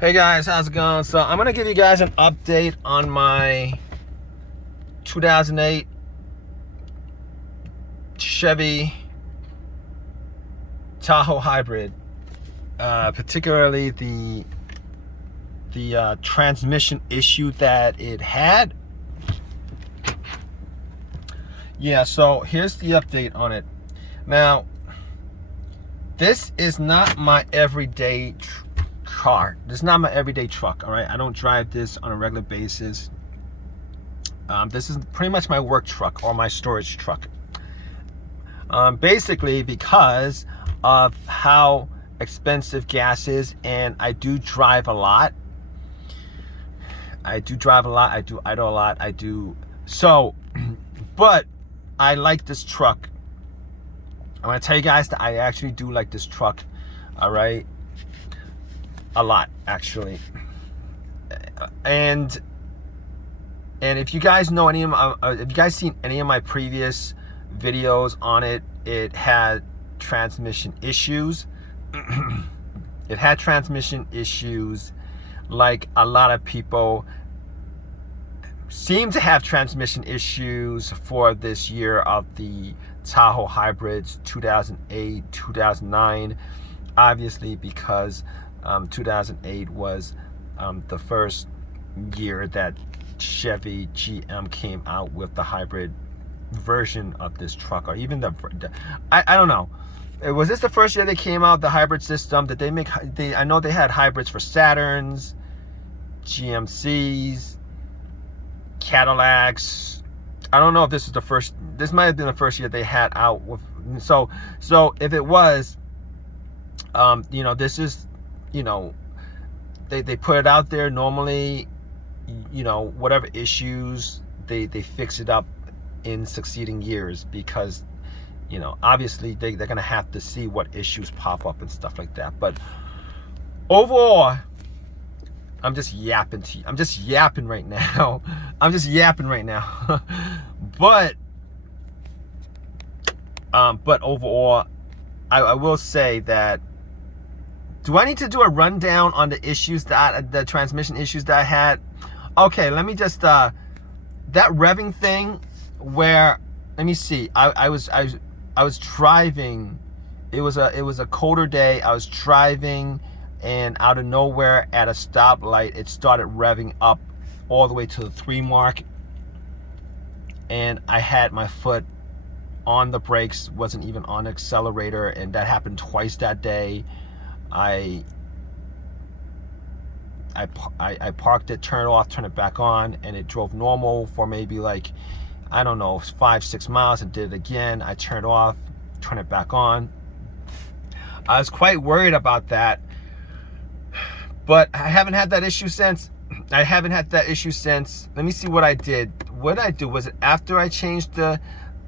Hey guys, how's it going? So I'm gonna give you guys an update on my 2008 Chevy Tahoe hybrid, particularly the transmission issue that it had. Yeah, so here's the update on it. Now, this is not my everyday car. This is not my everyday truck, all right? I don't drive this on a regular basis. This is pretty much my work truck or my storage truck. Basically because of how expensive gas is, and I do drive a lot. I do idle a lot, but I like this truck. I'm gonna tell you guys that I actually do like this truck, all right? A lot, actually. And if you guys know any of my, if you guys seen any of my previous videos on it, it had transmission issues. It had transmission issues like a lot of people seem to have transmission issues for this year of the Tahoe hybrids 2008, 2009, obviously because 2008 was the first year that Chevy GM came out with the hybrid version of this truck, or even I don't know. Was this the first year they came out with the hybrid system? Did they make? I know they had hybrids for Saturns, GMCs, Cadillacs. I don't know if this is the first. This might have been the first year they had out with. So if it was, this is, they put it out there. Normally, whatever issues, they fix it up in succeeding years, because obviously they're gonna have to see what issues pop up and stuff like that. But overall, I'm just yapping to you. I'm just yapping right now. But overall, I will say that, do I need to do a rundown on the issues the transmission issues that I had? Okay, let me just that revving thing where, let me see. I was driving. It was a colder day. I was driving, and out of nowhere at a stoplight, it started revving up all the way to the 3 mark, and I had my foot on the brakes, wasn't even on the accelerator, and that happened twice that day. I parked it, turned it off, turned it back on, and it drove normal for maybe like, I don't know, 5-6 miles, and did it again. I turned off, turned it back on. I was quite worried about that, but I haven't had that issue since. Let me see what I did. What did I do? Was it after I changed the,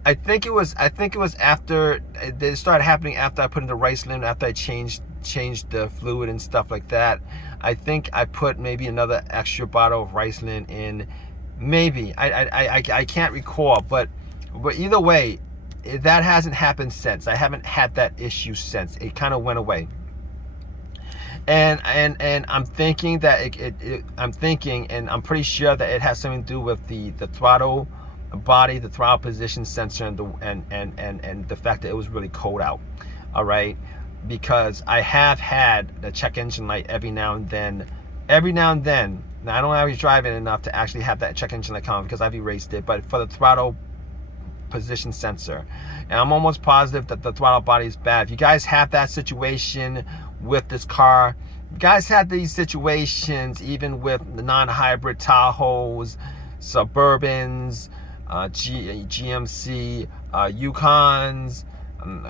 I think it was after, it started happening after I put in the rice lint, after I changed the fluid and stuff like that. I think I put maybe another extra bottle of rice lint in, maybe. I can't recall, but either way, that hasn't happened since. I haven't had that issue since. It kind of went away. And I'm thinking that I'm thinking, and I'm pretty sure that it has something to do with the throttle body, the throttle position sensor, and the fact that it was really cold out. All right, because I have had the check engine light every now and then. Now I don't always drive it enough to actually have that check engine light come on, because I've erased it, but for the throttle position sensor, and I'm almost positive that the throttle body is bad. If you guys have that situation with this car, you guys had these situations even with the non-hybrid Tahoes, Suburbans, GMC, Yukons,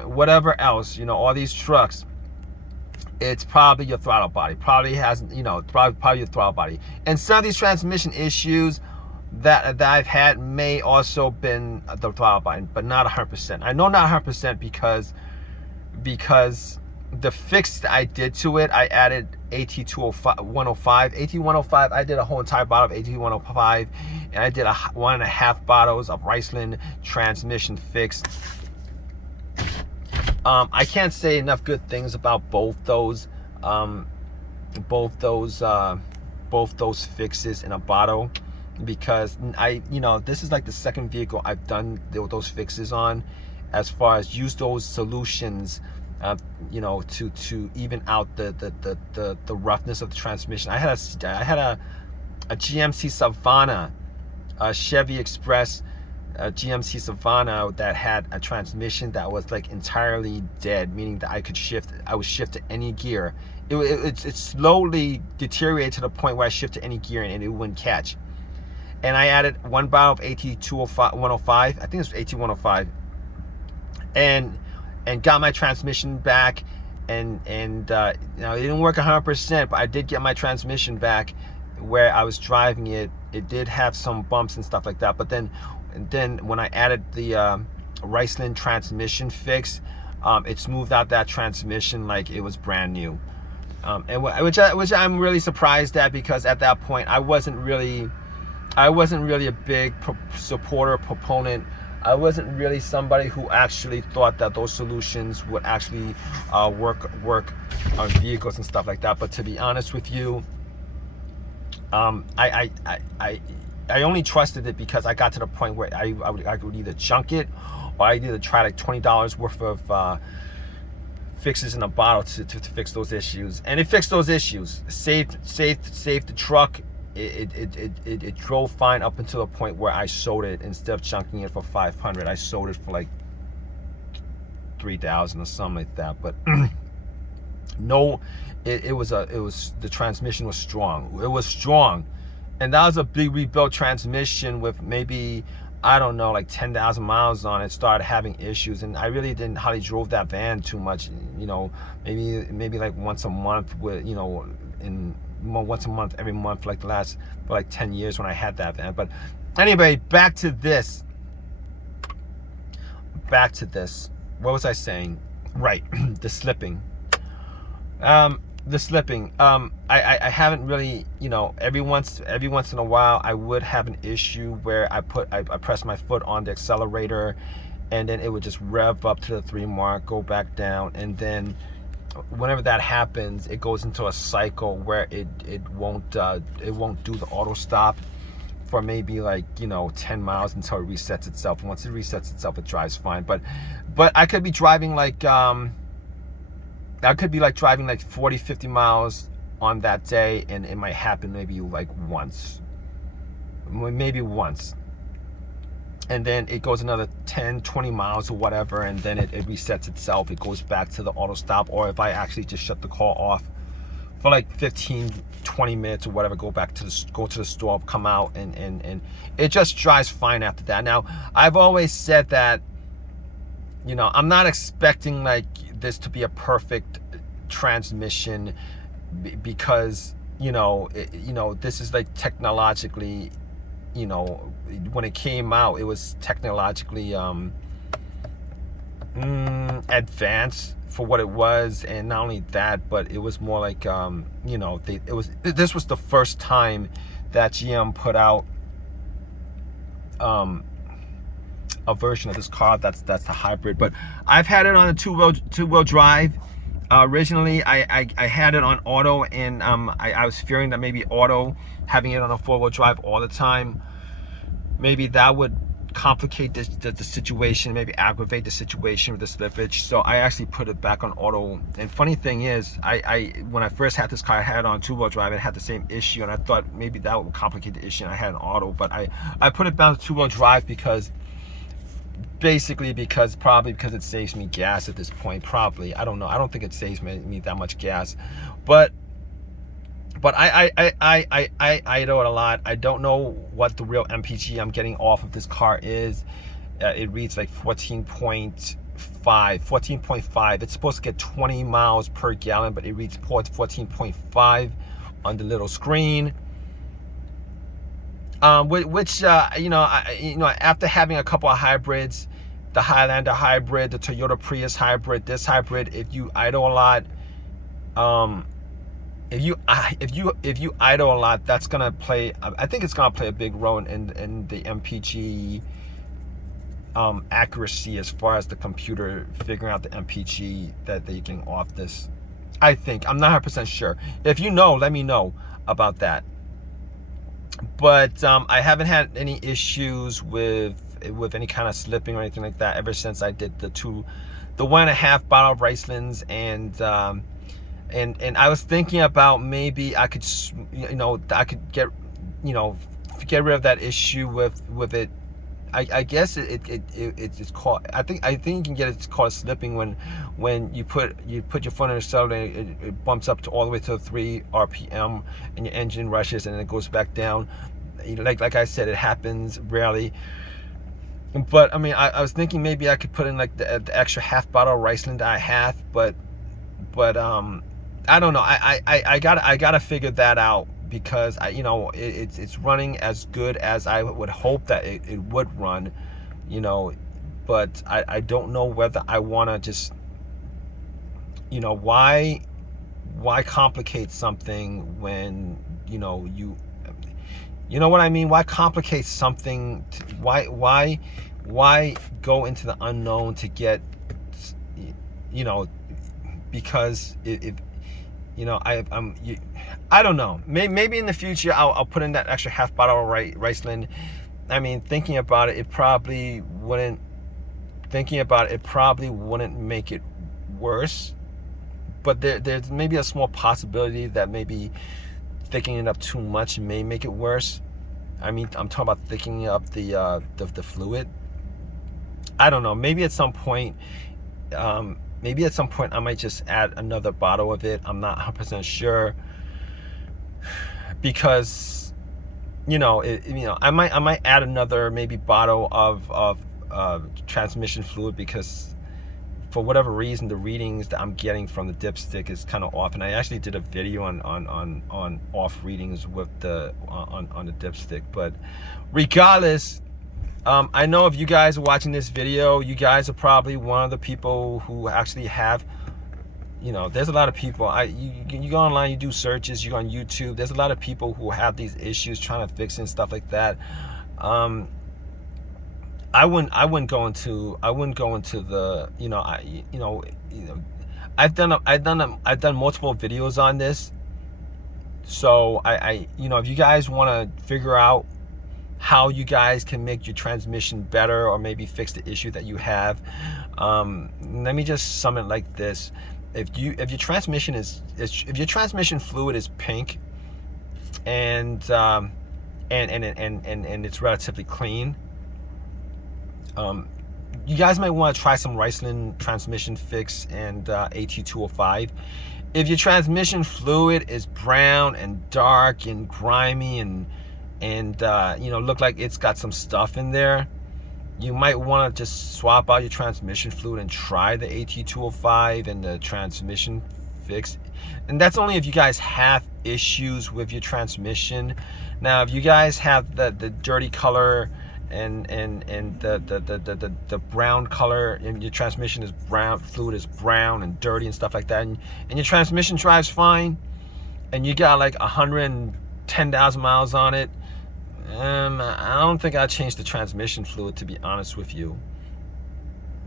whatever else, all these trucks, it's probably your throttle body. Probably your throttle body. And some of these transmission issues that I've had may also been the throttle body, but not 100%. I know not 100% because the fix that I did to it, I added AT105. I did a whole entire bottle of AT105, and I did 1.5 bottles of Riceland transmission fix. I can't say enough good things about both those both those fixes in a bottle, because this is like the second vehicle I've done those fixes on, as far as use those solutions, to even out the roughness of the transmission. I had a GMC Savannah, a Chevy Express, GMC Savannah, that had a transmission that was like entirely dead, meaning that I would shift to any gear. It slowly deteriorated to the point where I shift to any gear and it wouldn't catch. And I added one bottle of AT105, I think it was AT105, and got my transmission back, and it didn't work 100%, but I did get my transmission back. Where I was driving it, it did have some bumps and stuff like that, but then when I added the Riceland transmission fix, it smoothed out that transmission like it was brand new, which I'm really surprised at, because at that point I wasn't really a big proponent. I wasn't really somebody who actually thought that those solutions would actually work on vehicles and stuff like that. But to be honest with you, I only trusted it because I got to the point where I would either junk it, or I'd either try like $20 worth of fixes in a bottle to fix those issues. And it fixed those issues, saved the truck. It drove fine up until the point where I sold it. Instead of chunking it for $500, I sold it for like $3,000 or something like that. But no, the transmission was strong. It was strong, and that was a big rebuilt transmission with maybe, I don't know, like 10,000 miles on it. Started having issues, and I really didn't hardly drove that van too much. Maybe like once a month with once a month, every month, for like 10 years when I had that van. But anyway, back to this. What was I saying? Right, the slipping. I haven't really, every once in a while I would have an issue where I press my foot on the accelerator, and then it would just rev up to the 3 mark, go back down, and then whenever that happens, it goes into a cycle where it won't do the auto stop for maybe like 10 miles until it resets itself. Once it resets itself, it drives fine. But I could be driving like driving like 40-50 miles on that day, and it might happen maybe like once, and then it goes another 10-20 miles or whatever, and then it resets itself. It goes back to the auto stop. Or if I actually just shut the car off for like 15-20 minutes or whatever, go to the store, come out, and it just drives fine after that. Now, I've always said that, I'm not expecting like this to be a perfect transmission, because this is like technologically, when it came out, it was technologically advanced for what it was. And not only that, but it was more like this was the first time that GM put out a version of this car that's the hybrid. But I've had it on a two-wheel drive. Originally I had it on auto, and I was fearing that maybe auto, having it on a 4-wheel drive all the time, maybe that would complicate the situation, maybe aggravate the situation with the slippage. So I actually put it back on auto. And funny thing is, when I first had this car, I had it on 2-wheel drive, and it had the same issue, and I thought maybe that would complicate the issue, and I had an auto. But I put it down to 2-wheel drive because probably because it saves me gas at this point. Probably, I don't know. I don't think it saves me that much gas, but I idle it a lot. I don't know what the real MPG I'm getting off of this car is. It reads like 14.5. It's supposed to get 20 miles per gallon, but it reads 14.5 on the little screen. After having a couple of hybrids, the Highlander hybrid, the Toyota Prius hybrid, this hybrid, if you idle a lot, if you idle a lot, that's gonna play. I think it's gonna play a big role in the MPG accuracy, as far as the computer figuring out the MPG that they're getting off this I think. I'm not 100% sure. If you know, let me know about that. But I haven't had any issues with any kind of slipping or anything like that ever since I did the 1.5 bottle of Ricelands. And I was thinking about maybe I could, I could get, get rid of that issue with it. I guess it's called, I think you can get it, it's called slipping when you put your foot in the accelerator and it bumps up to all the way to 3 RPM and your engine rushes and then it goes back down. Like I said, it happens rarely. But I mean, I was thinking maybe I could put in like the extra half bottle of Riceland I have, but I don't know. I gotta figure that out, because it's running as good as I would hope that it would run, but I don't know whether I want to just, why complicate something when you know what I mean? Why complicate something? Why go into the unknown to get, because I don't know. Maybe in the future I'll put in that extra half bottle of Riceland. I mean, thinking about it, it probably wouldn't make it worse. But there's maybe a small possibility that maybe thickening it up too much may make it worse. I mean, I'm talking about thickening up the fluid. I don't know. Maybe at some point. Maybe at some point I might just add another bottle of it. I'm not 100% sure, because I might add another maybe bottle of transmission fluid, because for whatever reason the readings that I'm getting from the dipstick is kind of off. And I actually did a video on off readings with on the dipstick. But regardless, I know if you guys are watching this video, you guys are probably one of the people who actually have, there's a lot of people. You go online, you do searches, you go on YouTube. There's a lot of people who have these issues trying to fix it and stuff like that. I wouldn't go into the, I've done multiple videos on this. So if you guys want to figure out how you guys can make your transmission better, or maybe fix the issue that you have, let me just sum it like this. If your transmission fluid is pink and it's relatively clean, you guys might want to try some Riceland transmission fix and AT205. If your transmission fluid is brown and dark and grimy and look like it's got some stuff in there, you might want to just swap out your transmission fluid and try the AT205 and the transmission fix. And that's only if you guys have issues with your transmission. Now, if you guys have the dirty color and the brown color, and your transmission is brown, fluid is brown and dirty and stuff like that, and your transmission drives fine, and you got like 110,000 miles on it, I don't think I'd change the transmission fluid, to be honest with you.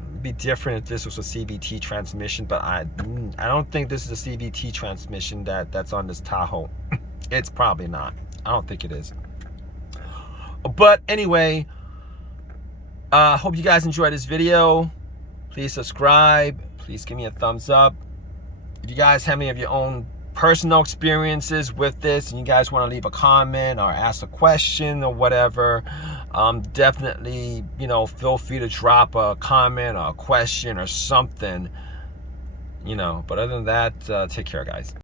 It'd be different if this was a CVT transmission, but I don't think this is a CVT transmission that's on this Tahoe. It's probably not. I don't think it is. But anyway, hope you guys enjoyed this video. Please subscribe. Please give me a thumbs up. If you guys have any of your own personal experiences with this and you guys want to leave a comment or ask a question or whatever, definitely, feel free to drop a comment or a question or something, but other than that, take care, guys.